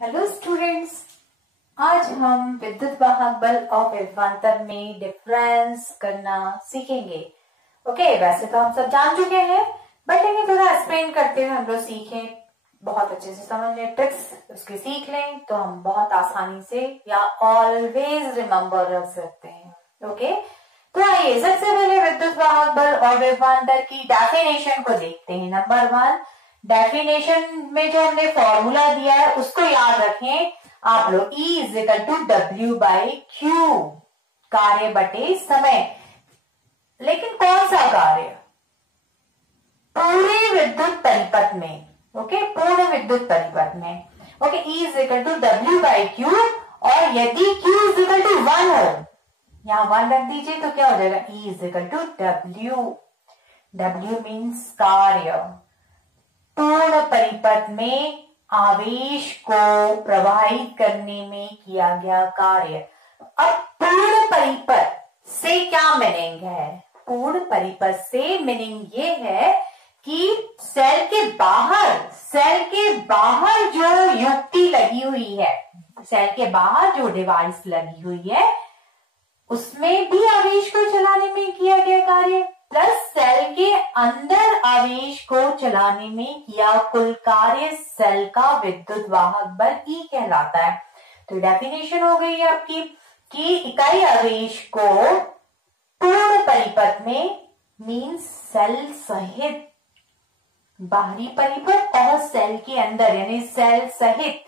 Hello students, आज हम विद्युत वाहक बल और विभवांतर में डिफरेंस करना सीखेंगे। वैसे तो हम सब जान चुके हैं, बट लेकिन थोड़ा एक्सप्लेन करते हुए हम लोग सीखें, बहुत अच्छे से समझ लें, ट्रिक्स उसके सीख लें तो हम बहुत आसानी से या ऑलवेज रिमेम्बर रख सकते हैं। तो आइए सबसे पहले विद्युत वाहक बल और विभवांतर की डेफिनेशन को देखते हैं। नंबर 1, डेफिनेशन में जो हमने फॉर्मूला दिया है उसको याद रखें आप लोग। E इज टू W/Q, कार्य बटे समय। लेकिन कौन सा कार्य? पूरे विद्युत परिपथ में। पूर्ण विद्युत परिपथ में। E इज टू W/Q, और यदि Q इज टू 1 हो, यहां 1 रख दीजिए तो क्या हो जाएगा? E is to W। W means कार्य। पूर्ण परिपथ में आवेश को प्रवाहित करने में किया गया कार्य। अब पूर्ण परिपथ से क्या मीनिंग है? पूर्ण परिपथ से मीनिंग ये है कि सेल के बाहर जो युक्ति लगी हुई है, सेल के बाहर जो डिवाइस लगी हुई है, उसमें भी आवेश को चलाने में किया गया कार्य, प्लस सेल के अंदर आवेश को चलाने में किया कुल कार्य सेल का विद्युत वाहक बल E कहलाता है। तो डेफिनेशन हो गई है आपकी कि इकाई आवेश को पूर्ण परिपथ में मीन्स सेल सहित, बाहरी परिपथ और सेल के अंदर यानी सेल सहित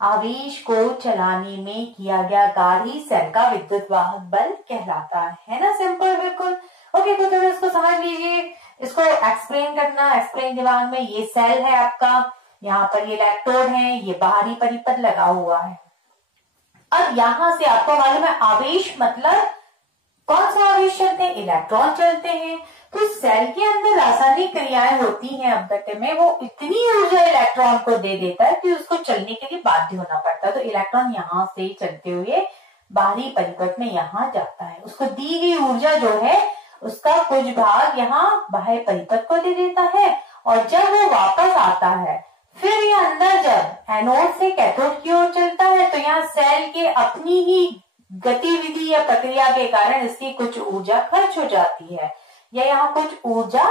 आवेश को चलाने में किया गया कार्य सेल का विद्युत वाहक बल कहलाता है ना? सिंपल, बिल्कुल। तो थोड़ा इसको समझ लीजिए, इसको एक्सप्लेन दिमाग में। ये सेल है आपका, यहाँ पर ये इलेक्ट्रोड है, ये बाहरी परिपथ लगा हुआ है। अब यहां से आपको मालूम है आवेश मतलब कौन सा आवेश चलते हैं? इलेक्ट्रॉन चलते हैं। तो सेल के अंदर रासायनिक क्रियाएं होती हैं अपघट्य में, वो इतनी ऊर्जा इलेक्ट्रॉन को दे देता है कि उसको चलने के लिए बाध्य होना पड़ता है। तो इलेक्ट्रॉन यहाँ से चलते हुए बाहरी परिपथ में यहाँ जाता है, उसको दी गई ऊर्जा जो है उसका कुछ भाग यहाँ बाह्य परिपथ को दे देता है, और जब वो वापस आता है फिर ये अंदर जब एनोड से कैथोड की ओर चलता है तो यहाँ सेल के अपनी ही गतिविधि या प्रक्रिया के कारण इसकी कुछ ऊर्जा खर्च हो जाती है, या यहाँ कुछ ऊर्जा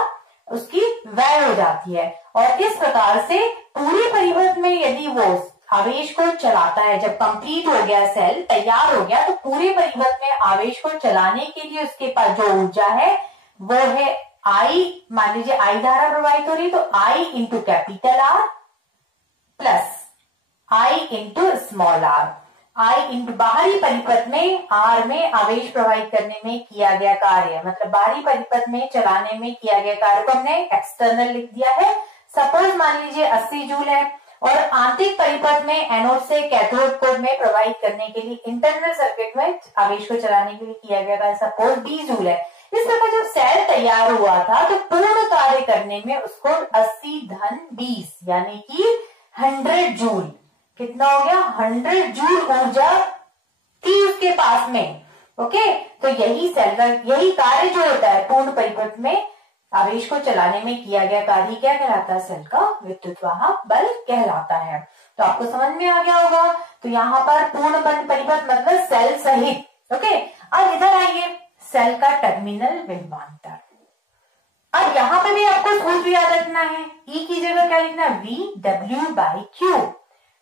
उसकी व्यय हो जाती है। और इस प्रकार से पूरे परिपथ में यदि वो आवेश को चलाता है, जब कंप्लीट हो गया, सेल तैयार हो गया, तो पूरे परिपथ में आवेश को चलाने के लिए उसके पास जो ऊर्जा है वो है I। मान लीजिए I धारा प्रवाहित हो रही, तो I into capital R plus I into small r। I into बाहरी परिपथ में R में आवेश प्रवाहित करने में किया गया कार्य, मतलब बाहरी परिपथ में चलाने में किया गया कार्य को हमने एक्सटर्नल लिख दिया है। सपोज मान लीजिए 80 जूल है, और आंतरिक परिपथ में एनोड से कैथोड को में प्रवाहित करने के लिए इंटरनल सर्किट में आवेश को चलाने के लिए किया गया कार्य सपोज 20 जूल है। इस प्रकार जब सेल तैयार हुआ था तो पूर्ण कार्य करने में उसको 80 धन 20 यानी कि 100 जूल, कितना हो गया? 100 जूल ऊर्जा थी उसके पास में। तो यही सेल का यही कार्य जो होता है पूर्ण परिपथ में आवेश को चलाने में किया गया कार्य क्या कहलाता है? सेल का विद्युत वाहक बल कहलाता है। तो आपको समझ में आ गया होगा। तो यहाँ पर पूर्ण परिपथ मतलब सेल सहित। अब इधर आइए, सेल का टर्मिनल विभवांतर। अब यहाँ पे भी आपको सूत्र याद रखना है। E की जगह क्या लिखना है? VW/Q।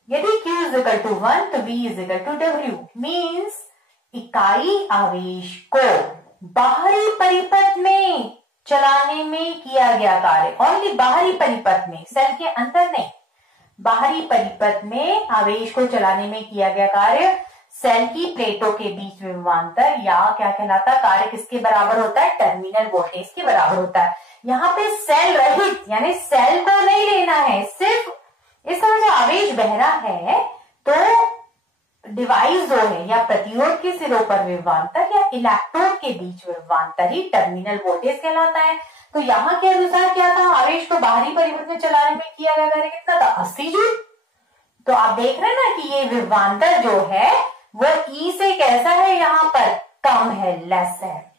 यदि Q इज इक्वल टू 1 तो V is equal to W। Means इकाई आवेश को बाहरी परिपथ में चलाने में किया गया कार्य, ओनली बाहरी परिपथ में, सेल के अंदर नहीं, बाहरी परिपथ में आवेश को चलाने में किया गया कार्य सेल की प्लेटों के बीच में विभवांतर या क्या कहलाता है? कार्य किसके बराबर होता है? टर्मिनल वोल्टेज के बराबर होता है। यहाँ पे सेल रहित यानी सेल को नहीं लेना है, सिर्फ इस तरह से आवेश बह रहा है तो डिवाइस जो है या प्रतिरोध के सिरों पर विभवांतर या इलेक्ट्रोड के बीच विभवांतर ही टर्मिनल वोल्टेज कहलाता है। तो यहाँ के अनुसार क्या था? आवेश को बाहरी परिपथ में चलाने में किया गया कार्य कितना था? 80 जूल। तो आप देख रहे हैं ना कि ये विभवांतर जो है वो E से कैसा है? यहाँ पर कम है, लेस है।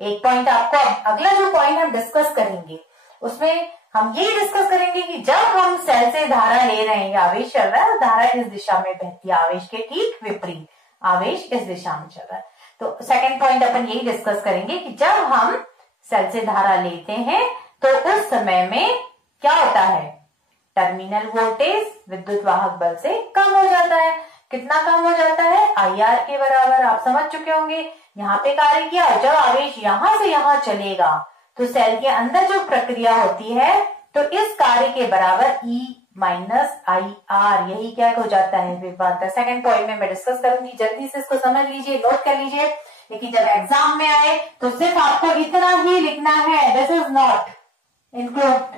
एक पॉइंट आपको, अगला जो पॉइंट हम डिस्कस करेंगे उसमें हम यही डिस्कस करेंगे कि जब हम सेल से धारा ले रहे हैं, आवेश चल रहा है, धारा इस दिशा में बहती है, आवेश के ठीक विपरीत आवेश इस दिशा में चल रहा है। तो सेकंड पॉइंट अपन यही डिस्कस करेंगे कि जब हम सेल से धारा लेते हैं तो उस समय में क्या होता है, टर्मिनल वोल्टेज विद्युत वाहक बल से कम हो जाता है। कितना कम हो जाता है, IR के बराबर। आप समझ चुके होंगे यहाँ पे कार्य किया। जब आवेश यहां से यहां चलेगा तो सेल के अंदर जो प्रक्रिया होती है तो इस कार्य के बराबर E माइनस IR, यही क्या हो जाता है, विभवांतर। सेकंड पॉइंट में मैं डिस्कस करूंगी, जल्दी से इसको समझ लीजिए, नोट कर लीजिए। लेकिन जब एग्जाम में आए तो सिर्फ आपको इतना ही लिखना है, this is not include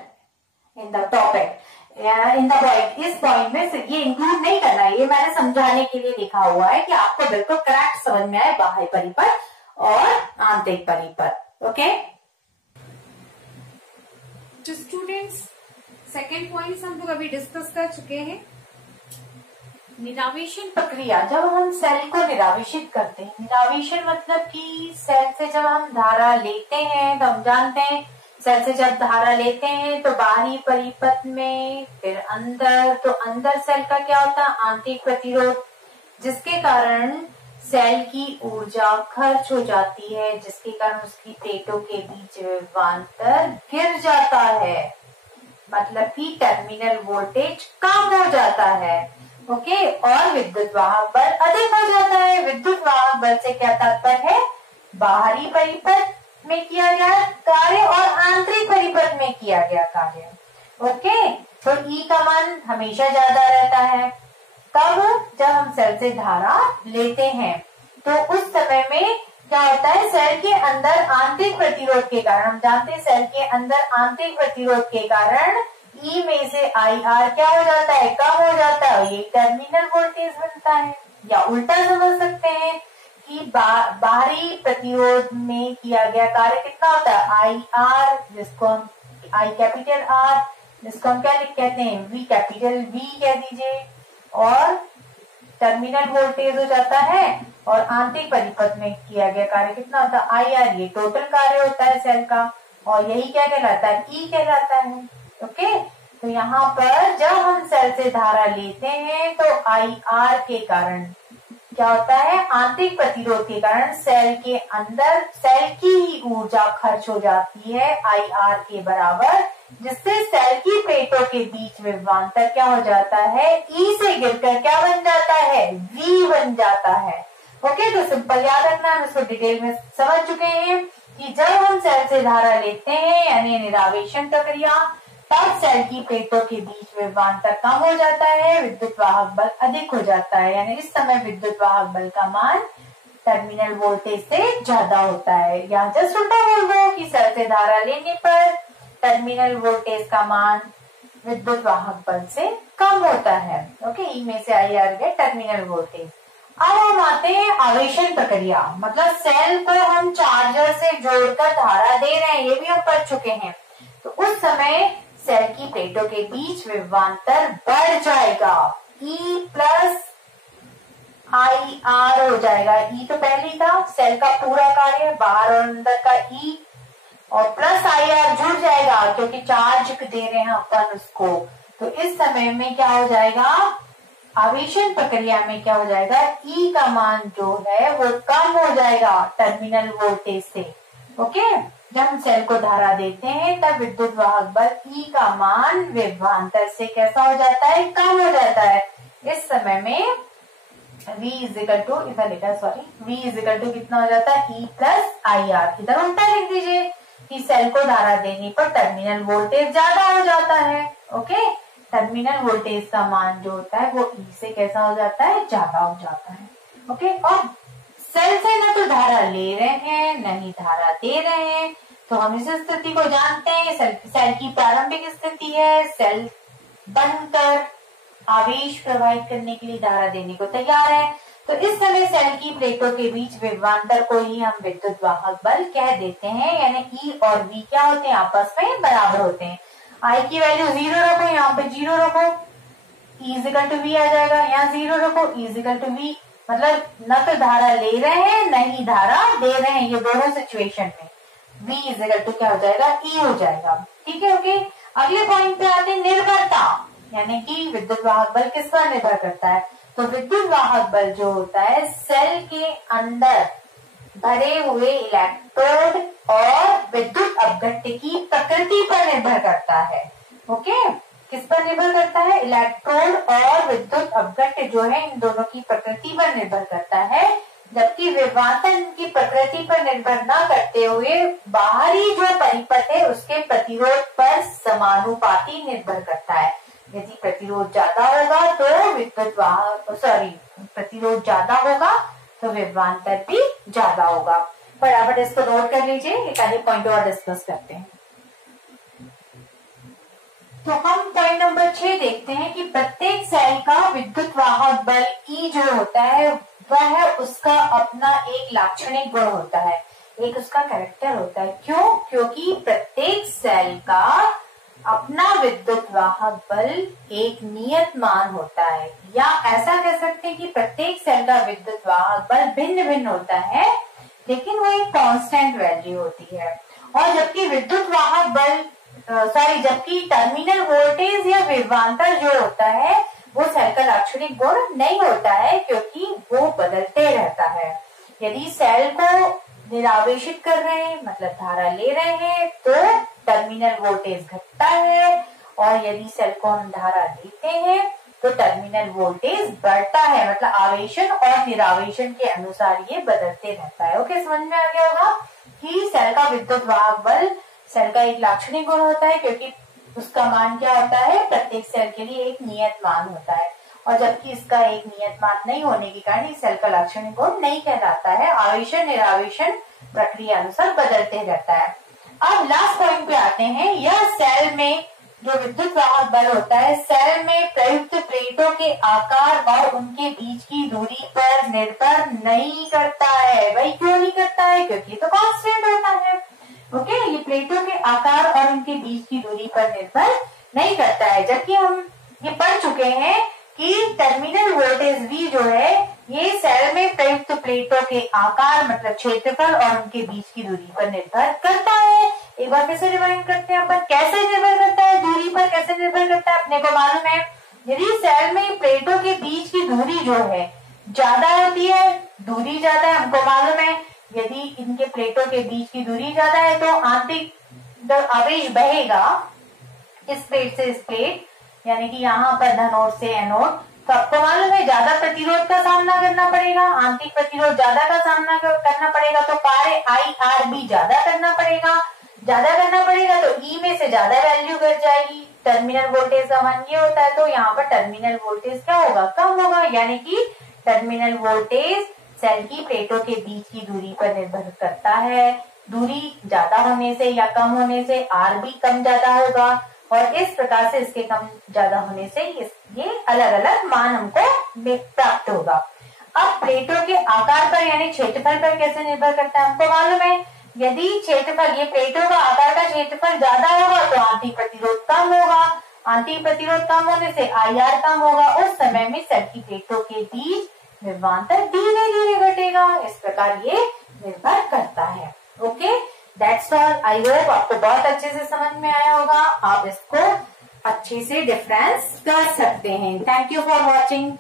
in the topic, in the point. इस पॉइंट में सिर्फ ये इंक्लूड नहीं करना है, ये मैंने समझाने के लिए लिखा हुआ है कि आपको बिल्कुल करेक्ट समझ में आए बाह्य परिपथ और आंतरिक परिपथ। ओके तो स्टूडेंट्स, सेकेंड पॉइंट हम लोग अभी डिस्कस कर चुके हैं, निरावेशन प्रक्रिया। जब हम सेल को निरावेशित करते हैं, निरावेशन मतलब कि सेल से जब हम धारा लेते हैं तो हम जानते हैं सेल से जब धारा लेते हैं तो बाहरी परिपथ में, फिर अंदर, तो अंदर सेल का क्या होता है, आंतरिक प्रतिरोध, जिसके कारण सेल की ऊर्जा खर्च हो जाती है, जिसके कारण उसकी प्लेटों के बीच विभवांतर गिर जाता है, मतलब कि टर्मिनल वोल्टेज कम हो जाता है। ओके, और विद्युत वाहक बल अधिक हो जाता है। विद्युत वाहक बल से क्या तात्पर्य है, बाहरी परिपथ में किया गया कार्य और आंतरिक परिपथ में किया गया कार्य। ओके, तो E का मान हमेशा ज्यादा रहता है। कब, जब हम सेल से धारा लेते हैं तो उस समय में क्या होता है, सेल के अंदर आंतरिक प्रतिरोध के कारण, हम जानते हैं सेल के अंदर आंतरिक प्रतिरोध के कारण E में से IR क्या हो जाता है, कम हो जाता है, ये टर्मिनल वोल्टेज बनता है। या उल्टा समझ सकते हैं कि बाहरी प्रतिरोध में किया गया कार्य कितना होता है, IR, जिसको हम I कैपिटल R, जिसको हम क्या कहते हैं, V कैपिटल V कह दीजिए, और टर्मिनल वोल्टेज हो जाता है, और आंतरिक परिपथ में किया गया कार्य कितना होता है, IR, ये टोटल कार्य होता है सेल का, और यही क्या कहलाता है, E कहलाता है। ओके, तो यहाँ पर जब हम सेल से धारा लेते हैं तो IR के कारण क्या होता है, आंतरिक प्रतिरोध के कारण सेल के अंदर सेल की ही ऊर्जा खर्च हो जाती है IR के बराबर, जिससे सेल की प्लेटों के बीच विभवांतर क्या हो जाता है, E से गिरकर क्या बन जाता है, V बन जाता है। ओके, तो सिंपल याद रखना, हम इसको डिटेल में समझ चुके हैं कि जब हम सेल से धारा लेते हैं यानी निरावेशन प्रक्रिया, तब सेल की प्लेटों के बीच विभवांतर कम हो जाता है, विद्युत वाहक बल अधिक हो जाता है, यानी इस समय विद्युत वाहक बल का मान टर्मिनल वोल्टेज से ज्यादा होता है। यहाँ जस्ट उल्टा बोल दो कि सेल से धारा लेने पर टर्मिनल वोल्टेज का मान विद्युत वाहक बल से कम होता है। ओके, ई में से IR गया टर्मिनल वोल्टेज। अब हम आते हैं आवेशन प्रक्रिया, मतलब सेल को हम चार्जर से जोड़कर धारा दे रहे हैं, ये भी हम पढ़ चुके हैं। तो उस समय सेल की प्लेटों के बीच विभवांतर बढ़ जाएगा, E प्लस IR हो जाएगा। E तो पहले ही था, सेल का पूरा कार्य बाहर और अंदर का E, और प्लस IR जुड़ जाएगा क्योंकि चार्ज दे रहे हैं अपन उसको। तो इस समय में क्या हो जाएगा, आवेशन प्रक्रिया में क्या हो जाएगा, E का मान जो है वो कम हो जाएगा टर्मिनल वोल्टेज से। ओके, जब हम सेल को धारा देते हैं तब विद्युत वाहक बल E का मान विभवांतर से कैसा हो जाता है, कम हो जाता है। इस समय में V इजिकल टू, इधर लिखा है सॉरी, V इजिकल टू कितना हो जाता है, E प्लस IR। इधर उल्टा लिख दीजिए कि सेल को धारा देने पर टर्मिनल वोल्टेज ज्यादा हो जाता है। ओके, टर्मिनल वोल्टेज का मान जो होता है वो E से कैसा हो जाता है, ज्यादा हो जाता है। ओके, और सेल से न तो धारा ले रहे हैं न ही धारा दे रहे हैं, तो हम इस स्थिति को जानते हैं। सेल की प्रारंभिक स्थिति है, सेल बनकर आवेश प्रवाहित करने के लिए धारा देने को तैयार है। तो इस समय सेल की प्लेटों के बीच विभवांतर को ही हम विद्युत वाहक बल कह देते हैं, यानी E और V क्या होते हैं, आपस में बराबर होते हैं। I की वैल्यू 0 रखो, यहाँ पे 0 रखो, E इजिकल टू V आ जाएगा, यहाँ 0 रखो, E इजिकल टू V, मतलब न तो धारा ले रहे हैं न ही धारा दे रहे हैं, ये दोनों सिचुएशन में V इजिकल टू क्या हो जाएगा, E हो जाएगा। ठीक है, ओके। अगले पॉइंट पे आते हैं निर्भरता, यानी कि विद्युत वाहक बल किस पर निर्भर करता है। तो विद्युत वाहक बल जो होता है सेल के अंदर भरे हुए इलेक्ट्रोड और विद्युत अपघट्य की प्रकृति पर निर्भर करता है। ओके, किस पर निर्भर करता है? इलेक्ट्रोड और विद्युत अपघट्य जो है इन दोनों की प्रकृति पर निर्भर करता है, जबकि विभवांतर इनकी प्रकृति पर निर्भर न करते हुए बाहरी जो परिपथ है उसके प्रतिरोध पर समानुपाती निर्भर करता है। यदि प्रतिरोध ज्यादा होगा तो प्रतिरोध ज्यादा होगा तो विभवांतर भी ज्यादा होगा। फटाफट इसको नोट कर लीजिए, एक आधे पॉइंट और डिस्कस करते हैं। तो हम पॉइंट नंबर 6 देखते हैं कि प्रत्येक सेल का विद्युत वाहक बल E जो होता है वह उसका अपना एक लाक्षणिक गुण होता है, एक उसका कैरेक्टर होता है। क्यों? क्योंकि प्रत्येक सेल का अपना विद्युत वाहक बल एक नियत मान होता है, या ऐसा कह सकते हैं कि प्रत्येक सेल का विद्युत वाहक बल भिन्न भिन्न होता है, लेकिन वो एक कांस्टेंट वैल्यू होती है। और जबकि विद्युत वाहक बल जबकि टर्मिनल वोल्टेज या विभवांतर जो होता है वो सेल का लाक्षणिक गुण नहीं होता है, क्योंकि वो बदलते रहता है। यदि सेल को निरावेशित कर रहे हैं, मतलब धारा ले रहे हैं, तो टर्मिनल वोल्टेज घटता है, और यदि सेल को हम धारा लेते हैं तो टर्मिनल वोल्टेज बढ़ता है। मतलब आवेशन और निरावेशन के अनुसार ये बदलते रहता है। ओके, समझ में आ गया होगा कि सेल का विद्युत वाहक बल सेल का एक लाक्षणिक गुण होता है, क्योंकि उसका मान क्या होता है? प्रत्येक सेल के लिए एक नियत मान होता है, और जबकि इसका एक नियत मान नहीं होने के कारण इस सेल का लाक्षणिक गुण नहीं कहलाता है, आवेशन निरावेशन प्रक्रिया अनुसार बदलते रहता है। अब लास्ट पॉइंट पे आते हैं, यह सेल में जो विद्युत वाहक बल होता है सेल में प्रयुक्त प्लेटों के आकार और उनके बीच की दूरी पर निर्भर नहीं करता है। भाई क्यों नहीं करता है? क्योंकि तो कांस्टेंट होता है। ओके, ये प्लेटों के आकार और उनके बीच की दूरी पर निर्भर नहीं करता है, जबकि हम ये पढ़ चुके हैं कि टर्मिनल वोल्टेज V जो है ये सेल में प्रयुक्त प्लेटों के आकार मतलब क्षेत्रफल और उनके बीच की दूरी पर निर्भर करता है। एक बार फिर से रिवाइंड करते हैं अपन, कैसे निर्भर करता है? दूरी पर कैसे निर्भर करता है अपने को मालूम है। यदि सेल में प्लेटों के बीच की दूरी जो है ज्यादा होती है, दूरी ज्यादा है हमको मालूम है, यदि इनके प्लेटों के बीच की दूरी ज्यादा है तो आंतरिक आवेश बहेगा इस प्लेट से इस प्लेट, यानी कि यहाँ पर धनोड से एनोड। तो आपको मालूम है ज्यादा प्रतिरोध का सामना करना पड़ेगा, आंतरिक प्रतिरोध ज्यादा का सामना करना पड़ेगा, तो कार्य IRB ज्यादा करना पड़ेगा। तो E में से ज्यादा वैल्यू गिर जाएगी। टर्मिनल वोल्टेज का मान ये होता है, तो यहाँ पर टर्मिनल वोल्टेज क्या होगा? कम होगा, यानी कि टर्मिनल वोल्टेज सेल की प्लेटों के बीच की दूरी पर निर्भर करता है। दूरी ज्यादा होने से या कम होने से RB कम ज्यादा होगा, और इस प्रकार से इसके कम ज्यादा होने से ये अलग अलग मान हमको प्राप्त होगा। अब प्लेटों के आकार पर यानी क्षेत्रफल पर कैसे निर्भर करता है हमको मालूम है। यदि क्षेत्रफल ये प्लेटों का आकार का क्षेत्रफल ज्यादा होगा तो आंतरिक प्रतिरोध कम होगा, आंतरिक प्रतिरोध कम होने से IR कम होगा। उस समय में सेल की प्लेटों के बीच विभवांतर धीरे धीरे घटेगा। इस प्रकार ये निर्भर करता है। Okay, that's all. I hope आपको बहुत अच्छे से समझ में आया होगा, आप इसको अच्छे से डिफरेंस कर सकते हैं। Thank you for watching.